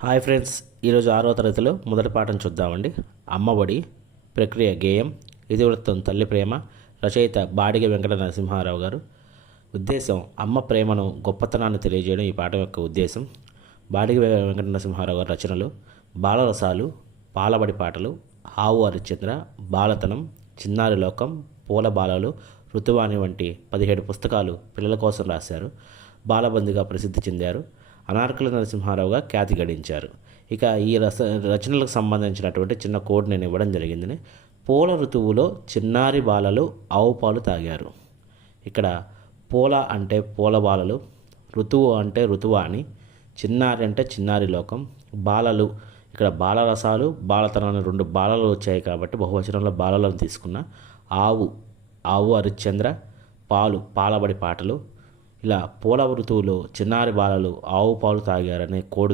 Hi friends, ఈరోజు 6వ తరగతిలో మొదటి పాఠం చూద్దామండి. అమ్మఒడి ప్రక్రియ గేయం. ఇతివృత్తం తల్లి ప్రేమ. రచయిత బాడిగ వెంకట నరసింహారావు గారు. ఉద్దేశం అమ్మ ప్రేమను గొప్పతనాన్ని తెలియజేయడం ఈ పాఠం యొక్క ఉద్దేశం. బాడిగ వెంకట నరసింహారావు గారి రచనలు: బాలరసాలు, పాలబడి పాటలు, ఆవు హరిశ్చంద్ర, బాలతనం, చిన్నారి లోకం, పూల బాలలు, ఋతువాణి వంటి 17 పుస్తకాలు పిల్లల కోసం రాశారు. బాలబందిగా ప్రసిద్ధి చెందారు. అనార్కలి నరసింహారావుగా ఖ్యాతి గడించారు. ఇక ఈ రచనలకు సంబంధించినటువంటి చిన్న కోడ్ నేను ఇవ్వడం జరిగింది. పూల ఋతువులో చిన్నారి బాలలు ఆవు పాలు తాగారు. ఇక్కడ పూల అంటే పూల బాలలు, ఋతువు అంటే ఋతువాణి, చిన్నారి అంటే చిన్నారి లోకం, బాలలు ఇక్కడ బాలరసాలు, బాలతనం అనే 2 బాలలు వచ్చాయి కాబట్టి బహువచనంలో బాలలను తీసుకున్న. ఆవు హరిశ్చంద్ర, పాలు పాలబడి పాటలు. ఇలా పూల ఋతువులో చిన్నారి బాలలు ఆవు పాలు తాగారనే కోడ్